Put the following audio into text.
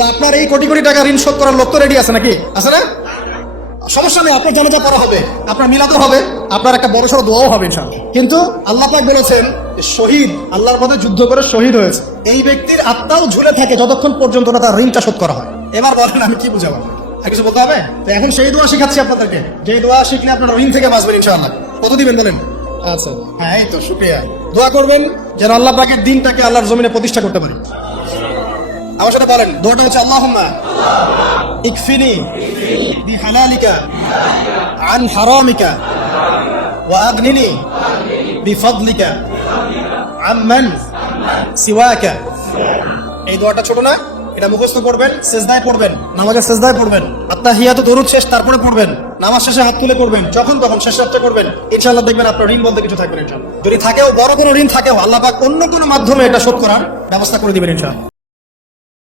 তা আপনার এই কোটি কোটি টাকা ঋণ শোধ করার লোক তো রেডি আছে নাকি? আছে না? সমস্যা নেই, আপনার জানাজা পড়া হবে, আপনার মিলাদও হবে, আপনার একটা বড়সড় দোয়াও হবে ইনশাআল্লাহ। কিন্তু আল্লাহ পাক বলেছেন শহীদ, আল্লাহর পথে যুদ্ধ করে শহীদ হয়েছে, এই ব্যক্তির আত্মাও ঝুলে থাকে যতক্ষণ পর্যন্ত না তার ঋণটা শোধ করা হয়। এবার বলেন আমি কি বুঝাবো? আর কিছু বলতে হবে? তো এখন সেই দোয়া শিখাচ্ছি আপনাদেরকে, যে দোয়া শিখলে আপনার ঋণ থেকে বাঁচবেন ইনশাআল্লাহ। কত দিবেন বলেন? আচ্ছা, হ্যাঁ, এই তো শুকরিয়া। দোয়া করবেন যেন আল্লাহ পাকের দিনটাকে আল্লাহর জমিনে প্রতিষ্ঠা করতে পারি। আমার সাথে বলেন, দোয়াটা হচ্ছে আল্লাহুম্মা ইকফিনি বিহালালিকা আন হারামিকা ওয়া আগনিনি বিফাদলিকা আম্মান সিওয়াকা। এই দোয়াটা ছোট না, এটা মুখস্থ করবেন, সেজদায় পড়বেন, নামাজের সেজদায় পড়বেন, আত্তাহিয়াতু দরুদ শেষ তারপরে পড়বেন, নামাজ শেষে হাত তুলে করবেন, যখন তখন শেষ রাত্রে করবেন, ইনশাআল্লাহ দেখবেন আপনার ঋণ বলতে কিছু থাকবে না ইনশাআল্লাহ। যদি থাকেও, বড় কোনো ঋণ থাকেও, আল্লাহ পাক অন্য কোনো মাধ্যমে এটা শোধ করার ব্যবস্থা করে দিবেন ইনশাআল্লাহ।